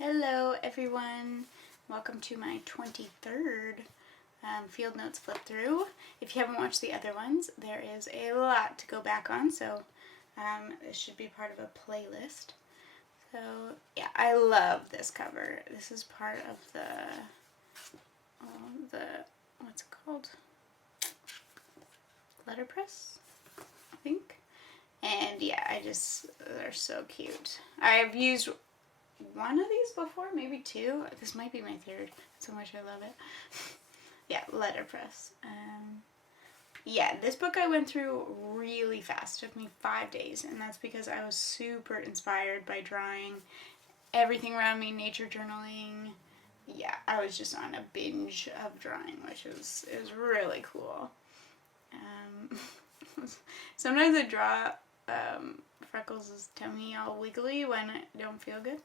Hello everyone, welcome to my 23rd field notes flip through. If you haven't watched the other ones, there is a lot to go back on, so this should be part of a playlist. So yeah, I love this cover. This is part of the what's it called? Letterpress, I think. And yeah, they're so cute. I've used one of these before, maybe two. This might be my third. So much I love it. Yeah, letterpress. Yeah, this book I went through really fast. It took me 5 days, and that's because I was super inspired by drawing everything around me, nature journaling. Yeah, I was just on a binge of drawing, which is really cool. Sometimes I draw Freckles' tummy all wiggly when I don't feel good.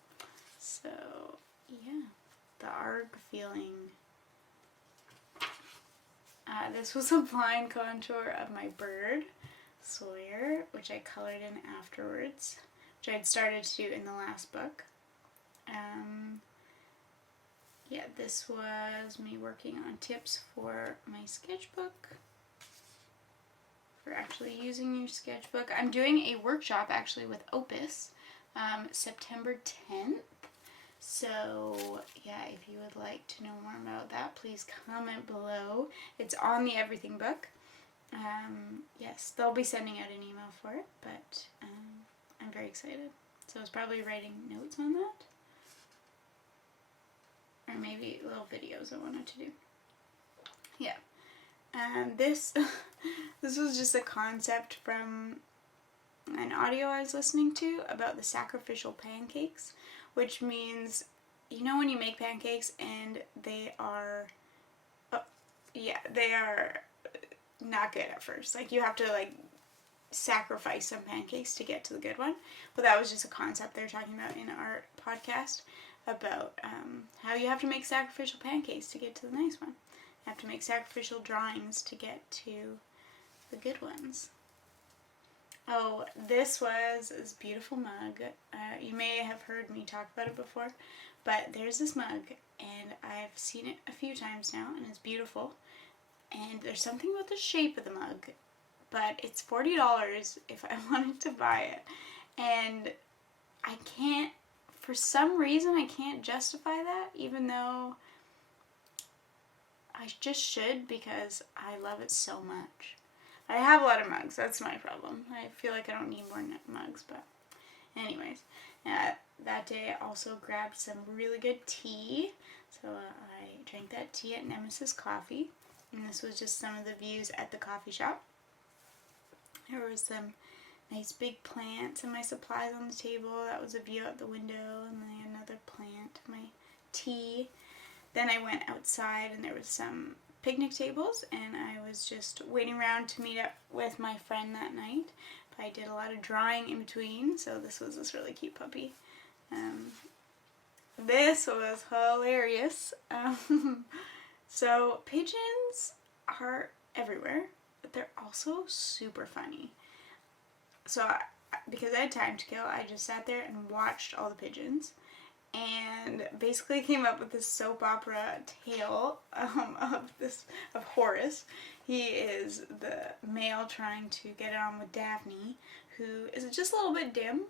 So, yeah, the ARG feeling. This was a blind contour of my bird, Sawyer, which I colored in afterwards, which I'd started to do in the last book. Yeah, this was me working on tips for my sketchbook, for actually using your sketchbook. I'm doing a workshop actually with Opus, September 10th. So, yeah, if you would like to know more about that, please comment below. It's on the Everything book. Yes, they'll be sending out an email for it, but I'm very excited. So I was probably writing notes on that. Or maybe little videos I wanted to do. Yeah. This was just a concept from an audio I was listening to about the sacrificial pancakes, which means, you know, when you make pancakes and they are not good at first. Like, you have to, like, sacrifice some pancakes to get to the good one. But that was just a concept they were talking about in our podcast about how you have to make sacrificial pancakes to get to the nice one. You have to make sacrificial drawings to get to the good ones. Oh, this was this beautiful mug. You may have heard me talk about it before, but there's this mug, and I've seen it a few times now, and it's beautiful. And there's something about the shape of the mug, but it's $40 if I wanted to buy it. And I can't, for some reason, I can't justify that, even though I just should, because I love it so much. I have a lot of mugs. That's my problem. I feel like I don't need more mugs, but anyways. That day I also grabbed some really good tea. So I drank that tea at Nemesis Coffee. And this was just some of the views at the coffee shop. There was some nice big plants and my supplies on the table. That was a view out the window. And then another plant, my tea. Then I went outside and there was some picnic tables, and I was just waiting around to meet up with my friend that night. But I did a lot of drawing in between, so this was this really cute puppy. This was hilarious. So pigeons are everywhere, but they're also super funny. So because I had time to kill, I just sat there and watched all the pigeons. And basically came up with this soap opera tale of Horace. He is the male trying to get it on with Daphne, who is just a little bit dim.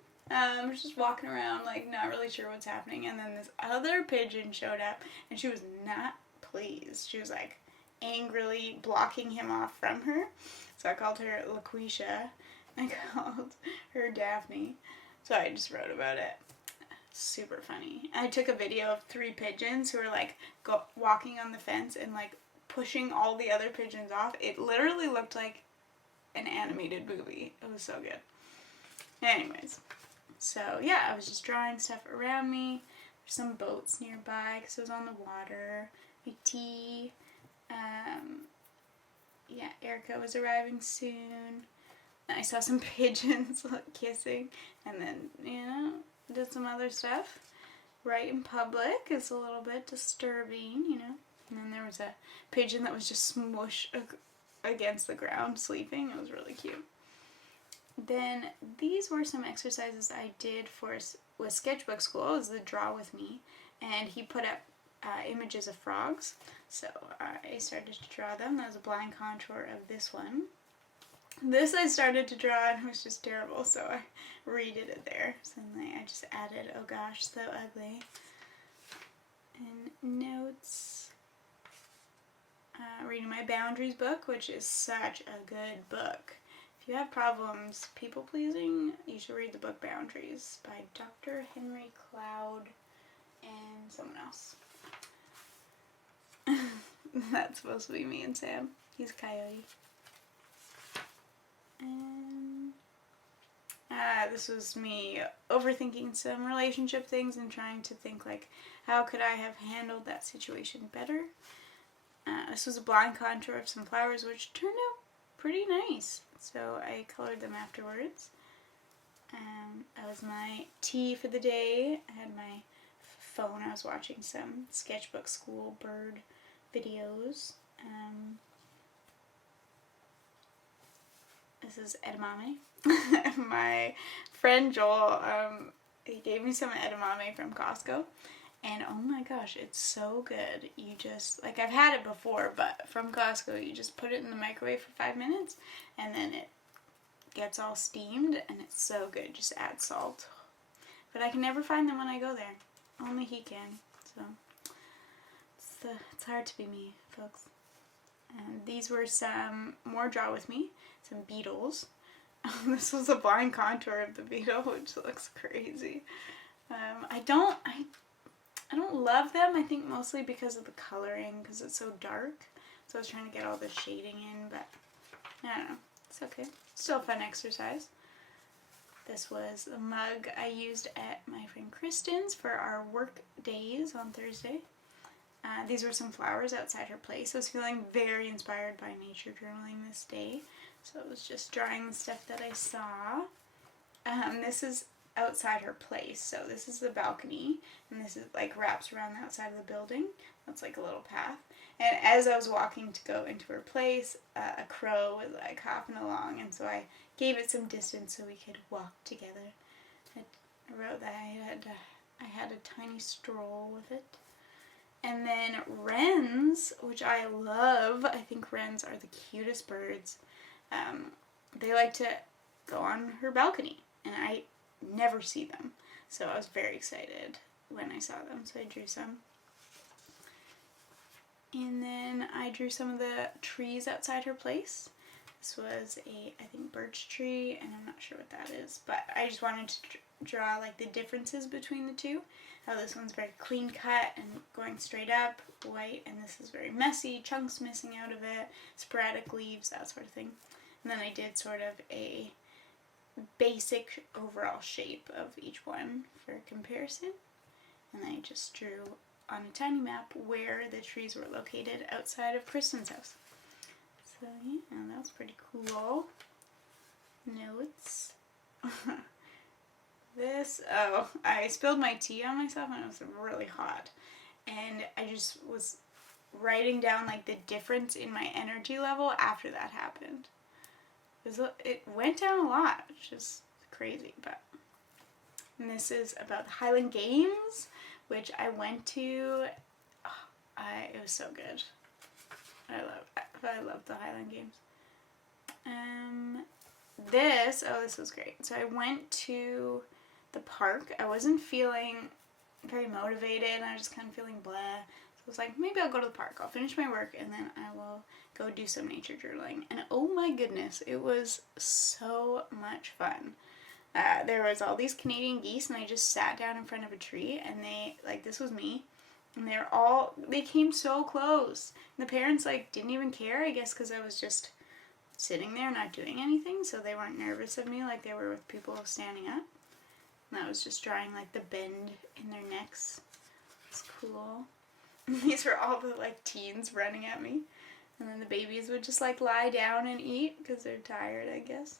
Just walking around, like, not really sure what's happening. And then this other pigeon showed up, and she was not pleased. She was, like, angrily blocking him off from her. So I called her LaQuisha. I called her Daphne. So I just wrote about it. Super funny. I took a video of 3 pigeons who were like walking on the fence and like pushing all the other pigeons off. It literally looked like an animated movie. It was so good. Anyways, so yeah, I was just drawing stuff around me. There's some boats nearby because it was on the water. My tea. Yeah, Erica was arriving soon. I saw some pigeons kissing, and then, you know, did some other stuff right in public. It's a little bit disturbing, you know. And then there was a pigeon that was just smushed against the ground sleeping. It was really cute. Then these were some exercises I did was sketchbook school. It was the Draw With Me. And he put up images of frogs. So I started to draw them. That was a blind contour of this one. This I started to draw and it was just terrible, so I redid it there. So then I just added, oh gosh, so ugly. And notes. Reading my Boundaries book, which is such a good book. If you have problems people pleasing, you should read the book Boundaries by Dr. Henry Cloud and someone else. That's supposed to be me and Sam. He's a coyote. And this was me overthinking some relationship things and trying to think like, how could I have handled that situation better? This was a blind contour of some flowers, which turned out pretty nice. So I colored them afterwards. That was my tea for the day. I had my phone. I was watching some sketchbook school bird videos. This is edamame. My friend Joel, he gave me some edamame from Costco. And oh my gosh, it's so good. You just, like, I've had it before, but from Costco, you just put it in the microwave for 5 minutes, and then it gets all steamed, and it's so good. Just add salt. But I can never find them when I go there. Only he can. So, it's hard to be me, folks. And these were some more Draw With Me. Some beetles. This was a blind contour of the beetle, which looks crazy. I don't love them, I think mostly because of the coloring, because it's so dark. So I was trying to get all the shading in, but I don't know. It's okay. Still a fun exercise. This was the mug I used at my friend Kristen's for our work days on Thursday. These were some flowers outside her place. I was feeling very inspired by nature journaling this day. So it was just drawing the stuff that I saw. This is outside her place. So this is the balcony. And this is like wraps around the outside of the building. That's like a little path. And as I was walking to go into her place, a crow was like hopping along. And so I gave it some distance so we could walk together. I wrote that I had a tiny stroll with it. And then wrens, which I love. I think wrens are the cutest birds. They like to go on her balcony, and I never see them. So I was very excited when I saw them, so I drew some. And then I drew some of the trees outside her place. This was I think birch tree, and I'm not sure what that is, but I just wanted to draw like the differences between the two. How this one's very clean cut and going straight up, white, and this is very messy, chunks missing out of it, sporadic leaves, that sort of thing. And then I did sort of a basic overall shape of each one for comparison. And then I just drew on a tiny map where the trees were located outside of Kristen's house. So yeah, that was pretty cool. Notes. I spilled my tea on myself and it was really hot. And I just was writing down like the difference in my energy level after that happened. It went down a lot, which is crazy, and this is about the Highland Games, which I went to. It was so good. I love the Highland Games. This was great. So I went to the park. I wasn't feeling very motivated, and I was just kind of feeling blah. So I was like, maybe I'll go to the park. I'll finish my work, and then I will go do some nature journaling. And oh my goodness, it was so much fun. There was all these Canadian geese, and I just sat down in front of a tree, and this was me, and they came so close. And the parents, didn't even care, I guess, because I was just sitting there not doing anything, so they weren't nervous of me like they were with people standing up. And I was just drawing, the bend in their necks. It's cool. These were all the, teens running at me. And then the babies would just, lie down and eat because they're tired, I guess.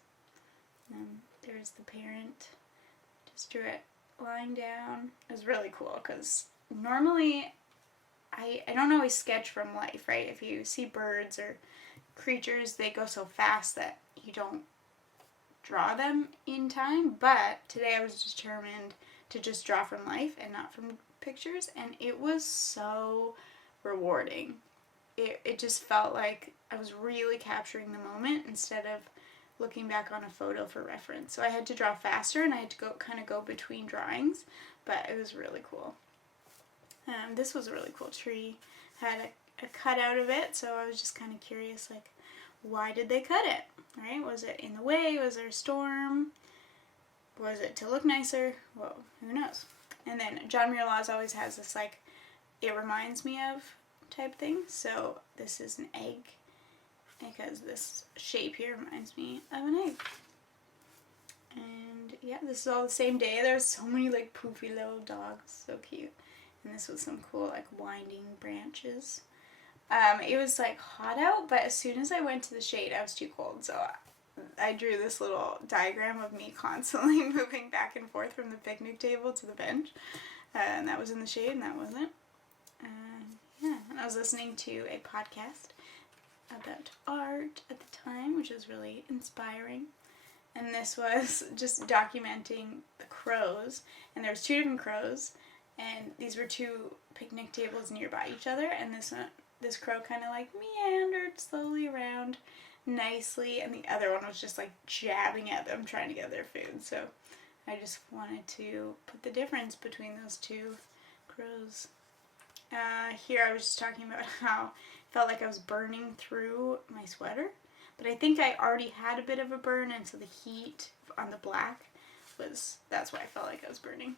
And there's the parent. Just drew it lying down. It was really cool because normally I don't always sketch from life, right? If you see birds or creatures, they go so fast that you don't draw them in time. But today I was determined to just draw from life and not from pictures, and it was so rewarding. It just felt like I was really capturing the moment instead of looking back on a photo for reference. So I had to draw faster and I had to go between drawings, but it was really cool. This was a really cool tree. Had a cutout of it, so I was just kind of curious, like, why did they cut it? Right? Was it in the way? Was there a storm? Was it to look nicer? Whoa, who knows? And then John Muir Laws always has this, like, it reminds me of type thing. So this is an egg, because this shape here reminds me of an egg. And yeah, this is all the same day. There's so many like poofy little dogs, so cute. And this was some cool like winding branches. It was like hot out, but as soon as I went to the shade, I was too cold. So I drew this little diagram of me constantly moving back and forth from the picnic table to the bench. And that was in the shade and that wasn't. Yeah, and I was listening to a podcast about art at the time, which was really inspiring. And this was just documenting the crows. And there's two different crows, and these were two picnic tables nearby each other, and this crow kind of like meandered slowly around nicely, and the other one was just like jabbing at them trying to get their food. So I just wanted to put the difference between those two crows. Here I was just talking about how I felt like I was burning through my sweater, but I think I already had a bit of a burn, and so the heat on the black that's why I felt like I was burning.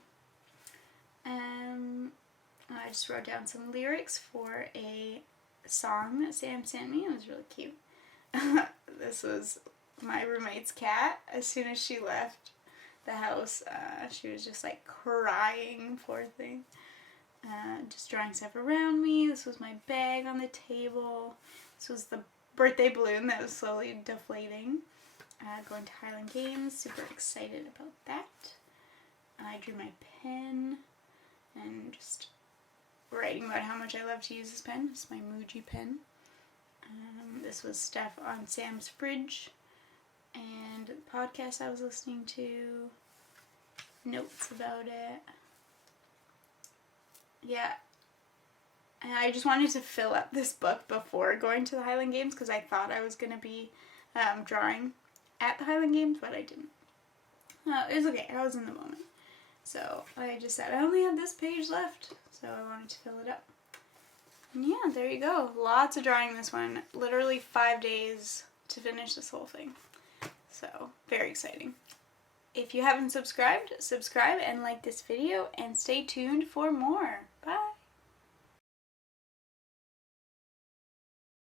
I just wrote down some lyrics for a song that Sam sent me. It was really cute. This was my roommate's cat. As soon as she left the house, she was just like crying, poor thing. Just drawing stuff around me. This was my bag on the table. This was the birthday balloon that was slowly deflating. Going to Highland Games, super excited about that. I drew my pen and just writing about how much I love to use this pen. It's my Muji pen. This was stuff on Sam's fridge and the podcast I was listening to, notes about it. Yeah, and I just wanted to fill up this book before going to the Highland Games because I thought I was going to be drawing at the Highland Games, but I didn't. It was okay, I was in the moment. So I just said I only have this page left, so I wanted to fill it up. And yeah, there you go. Lots of drawing this one. Literally 5 days to finish this whole thing. So, very exciting. If you haven't subscribed, subscribe and like this video, and stay tuned for more.